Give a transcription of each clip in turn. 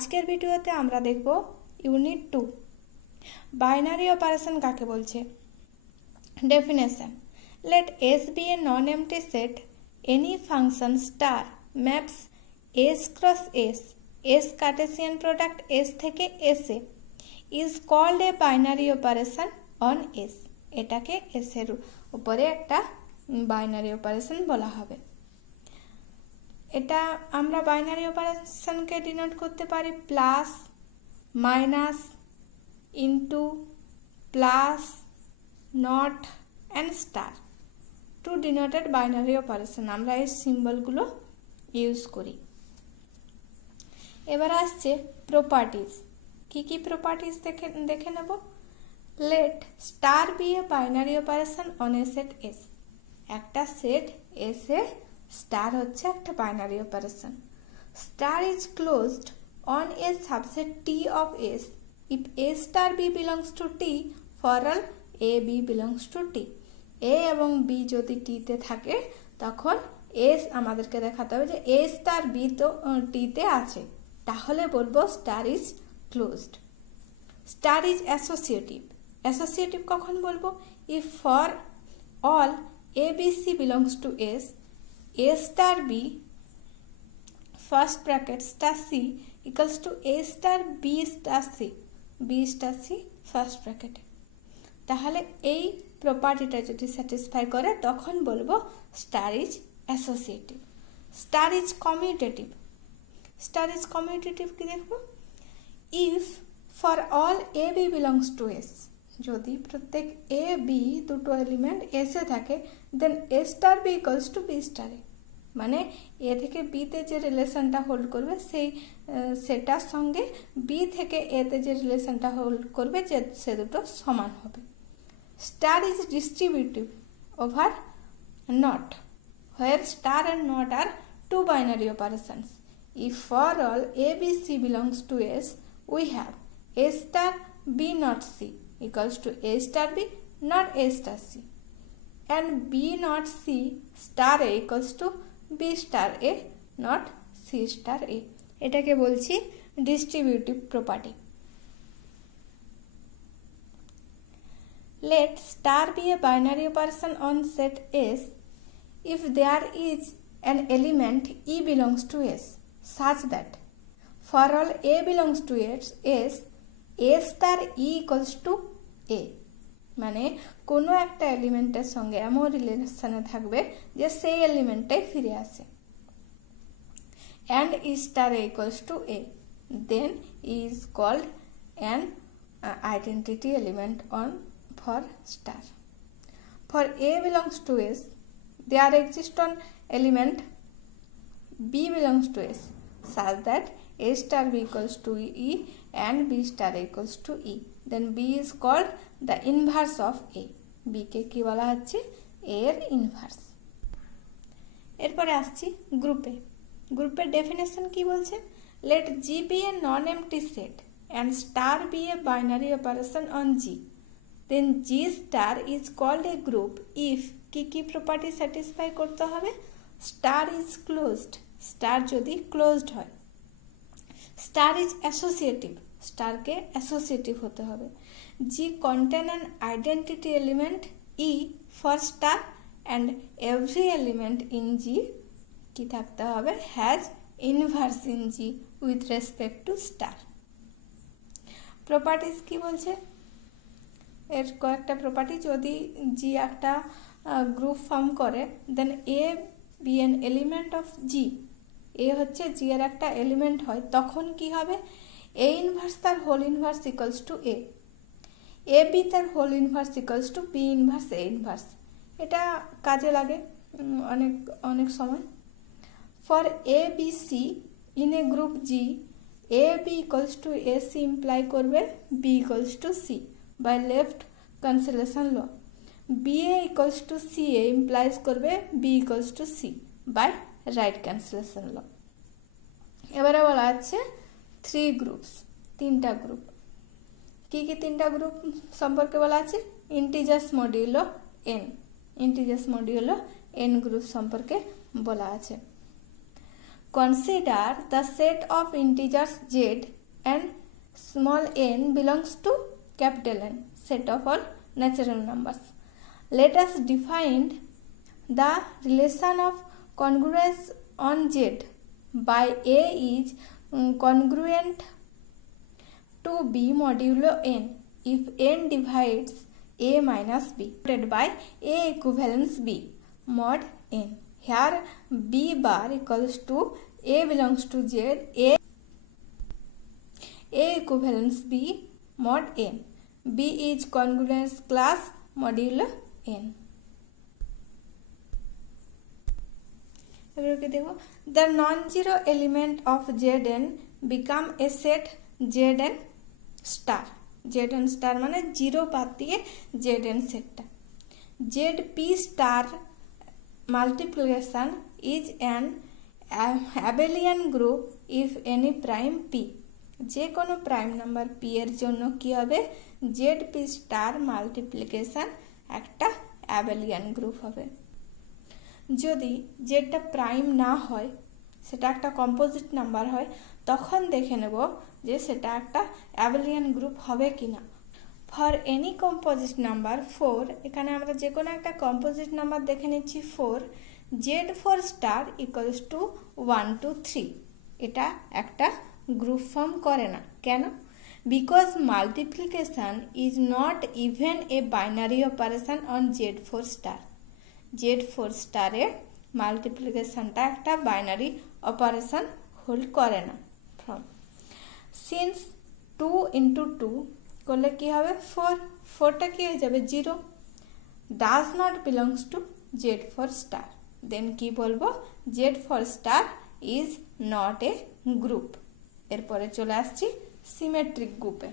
আজকের ভিডিওতে আমরা দেখব ইউনিট 2 বাইনারি অপারেশন কাকে বলছে। Definition: let S be a non-empty set any function star maps S cross S S Cartesian product S থেকে S A is called a binary operation on S। এটাকে S এর উপরে একটা binary operation বলা হবে। এটা আমরা বাইনারি অপারেশনকে ডিনোট করতে পারি plus, minus, into, plus, not and star. To denoted binary operation আমরা এই সিম্বলগুলো ইউজ করি। এবার আসছে প্রপার্টিজ। কি কি প্রপার্টিজ দেখে নেব। Let star be a binary operation on a set S. একটা সেট এস এ স্টার হচ্ছে একটা binary operation. Star is closed on a subset T of S if a star b belongs to T for all A b belongs to T. A এবং b যদি টিতে থাকে তখন S আমাদেরকে দেখাতে হবে যে এ স্টার বি তো টিতে আছে, তাহলে বলবো star is closed. Star is associative. Associative কখন বলবো? If for all A B C belongs to S A star B first bracket star C equals to A star B star C B star C first bracket। তাহলে এই প্রপার্টিটা যদি satisfy করে তখন বলবো star is associative. Star is commutative. Star is commutative কি দেখবো? If for all A b belongs to S, যদি প্রত্যেক এ বি দুটো এলিমেন্ট এস এ থাকে then a star b equals to b star a. মানে এ থেকে বিতে যে রিলেশনটা হোল্ড করবে সেই সেটার সঙ্গে বি থেকে এতে যে রিলেশনটা হোল্ড করবে যে সে দুটো সমান হবে। Star is distributive over not where star and not are two binary operations. If for all A B C belongs to S we have A star B not C equals to A star B not A star C and B not C star A equals to B star A not C star A। এটাকে বলছি distributive property. Let star be a binary operation on set S if there is an element E belongs to S such that for all A belongs to S A star E equals to A। মানে কোনো একটা এলিমেন্টের সঙ্গে এমন রিলেশনে থাকবে যে সেই এলিমেন্টটাই ফিরে আসে। and E star A equals to A then E is called an identity element on for star। For A belongs to S there exists an element B belongs to S such that A star B equals to E and B star A equals to E then B is called the inverse of A। B কে কি বলা হচ্ছে? A এর inverse. এরপরে আসছি গ্রুপে। গ্রুপের definition কি বলছে? Let G be a non empty set and star be a binary operation on G then G star is called a group if কি কি প্রপার্টি স্যাটিসফাই করতে হবে? স্টার ইজ ক্লোজড, স্টার যদি ক্লোজড হয়। Star is associative, স্টারকে associative হতে হবে। G contain an identity element e for star and every element in G কি থাকতে হবে? Has inverse in G with respect two star. Properties কি বলছে? এর কয়েকটা প্রপার্টি, যদি জি একটা গ্রুপ ফর্ম করে then a b an element of G, a হচ্ছে জি এর একটা এলিমেন্ট হয়, তখন কি হবে? এ ইনভার্স তার whole inverse equals to a, a b তার whole inverse equals to b inverse a inverse. এটা কাজে লাগে অনেক সময়। For a B c in a group G a b equals to a c implies করবে b equals to c by left consolation law. B A equals to c a implies করবে b equals to c by right cancellation law. এবারে বলা আছে three groups, তিনটা group. কি কি তিনটা group সম্পর্কে বলা আছে? Integers modulo N, integers modulo N group সম্পর্কে বলা আছে। consider the set of integers z and small n belongs to capital N, set of all natural numbers. Let us define the relation of congruence on z by a is congruent to b modulo n if n divides a minus b divided by a equivalence b mod n. Here b bar equals to a belongs to z, a equivalence b mod n. b is congruence class modulo n. देखो the non-zero element of Zn become a set Zn star. Zn star माने zero बात दिए Zn set. Zp star multiplication is an abelian group if any prime p. যে কোনো prime number p এর জন্য কি হবে Zp star multiplication একটা abelian গ্রুপ হবে. যদি যেটা প্রাইম না হয় সেটা একটা কম্পোজিট নাম্বার হয় তখন দেখে নেব যে সেটা একটা অ্যাবেলিয়ান গ্রুপ হবে কিনা. ফর এনি কম্পোজিট নাম্বার 4 এখানে আমরা যে কোনো একটা কম্পোজিট নাম্বার দেখে নিচ্ছি 4 z4 স্টার ইকুয়ালস টু 1 2 3 এটা একটা গ্রুপ ফর্ম করে না. কেন? Because multiplication is not even a binary operation on z4 star. z4 স্টারে মাল্টিপ্লিকেশনটা একটা বাইনারি অপারেশন হোল্ড করে না. ফ্রম সিন্স 2 ইন্টু 2 করলে কি হবে 4, 4টা কি হয়ে যাবে 0, does not belongs to z4 star. Then কি বলবো z4 star is not a group. এরপরে চলে আসছি সিমেট্রিক গ্রুপে.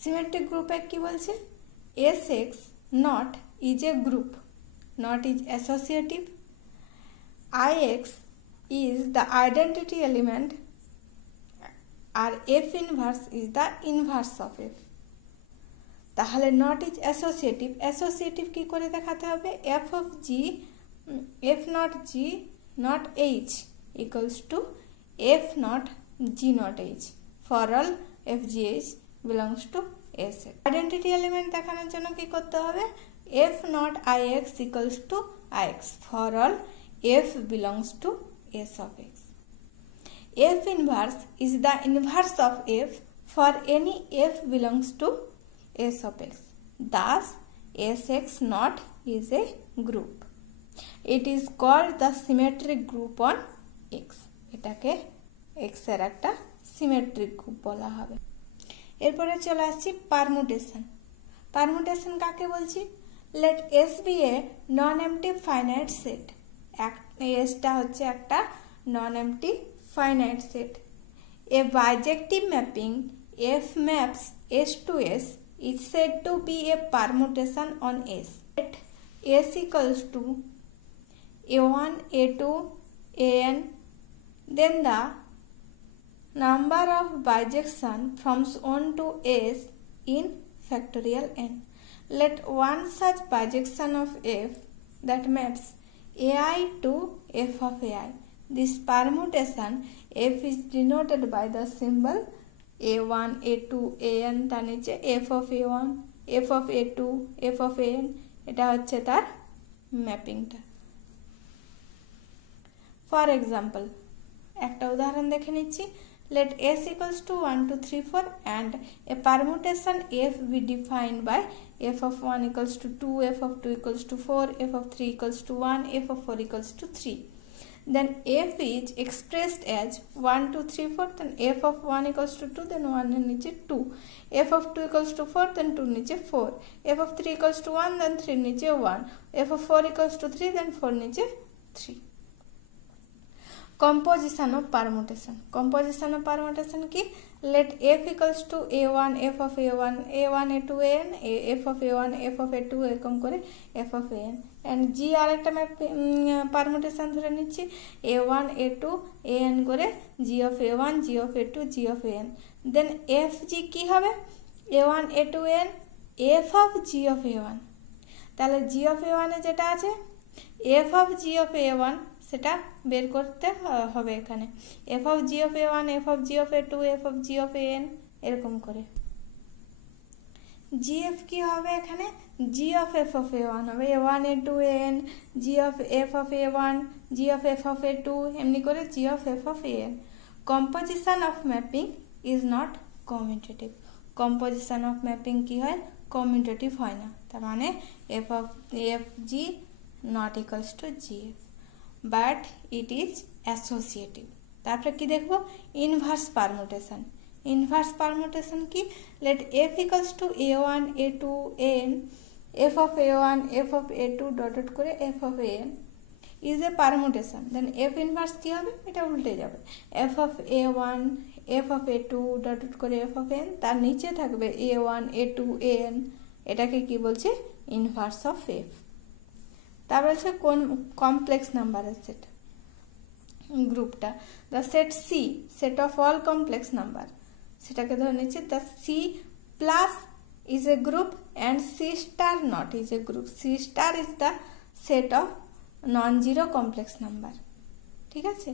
সিমেট্রিক গ্রুপে কি বলছে sx not is a group, not is associative. Ix is the identity element R f inverse is the inverse of f. তাহলে not is associative. associative কি করে দেখাতে হবে f of g f not g not h equals to f not g not h for all f g h belongs to s. Identity element দেখানোর জন্য কি করতে হবে f not ix equals to ix for all f belongs to s of x. f inverse is the inverse of f for any f belongs to s of x. Thus sx not is a group. It is called the symmetric group on x. এটাকে x এর একটা symmetric group বলা হবে. এরপরে চলে আসছি permutation. Permutation কাকে বলছি let s be a non-empty finite set. এসটা হচ্ছে একটা non-empty finite set. A bijective mapping f maps s to s is said to be a permutation on s. Let s equals to a1 a2 an, then the number of bijection from 1 to s in factorial n. Let one such bijection of f that maps ai to f of ai. This permutation f is denoted by the symbol a1 a2 an, তার নিচে f of a1 f of a2 f of an. এটা হচ্ছে তার ম্যাপিংটা. For example একটা উদাহরণ দেখে নিচ্ছি. Let s equals to 1 2 3 4 and a permutation f be defined by f of 1 equals to 2, f of 2 equals to 4, f of 3 equals to 1, f of 4 equals to 3. Then f is expressed as 1 2 3 4, then f of 1 equals to 2, then 1 এর নিচে 2, f of 2 equals to 4, then 2 নিচে 4, f of 3 equals to 1, then 3 নিচে 1, f of 4 equals to 3, then 4 নিচে 3. Composition of permutation. Composition of permutation কি let f equals to a1 f of a1 a1 a2 an f of a1 f of a2 এরকম করে f of an and g আরেকটা permutation ধরে নিচ্ছি a1 a2 an করে g of a1 g of a2 g of an. then f g কি হবে a1 a2 an f of g of a1. তাহলে g of a1 এ যেটা আছে f of g of a1 সেটা বের করতে হবে এখানে। F of g of a one, f of g of a two, f of g of a n, এরকম করে। জি এফ কি হবে এখানে? G of f of a one হবে a one a two a n, g of f of a one, g of f of a two, এমনি করে g of f of a n. Composition of mapping is not commutative. Composition of mapping কি হয়? Commutative হয় না। তার মানে f of f g not equals to g f, but it is associative. তারপরে কি দেখবো? Inverse permutation. ইনভার্স পারমুটেশন কি? Let f equals to a one a two n, f of a one f of a two dot dot করে f of a n is a permutation. Then f inverse কি হবে? এটা উল্টে যাবে, f of a one f of a two dot dot করে f of n, তার নিচে থাকবে a one a two a n. এটাকে কি বলছে? Inverse of f. তারপর হচ্ছে কোন কমপ্লেক্স নাম্বারের সেট গ্রুপটা, the set C, set of all complex number, সেটাকে ধরে নিচ্ছে the C plus is a group and C star not is a group. C star is the set of non zero complex number. ঠিক আছে।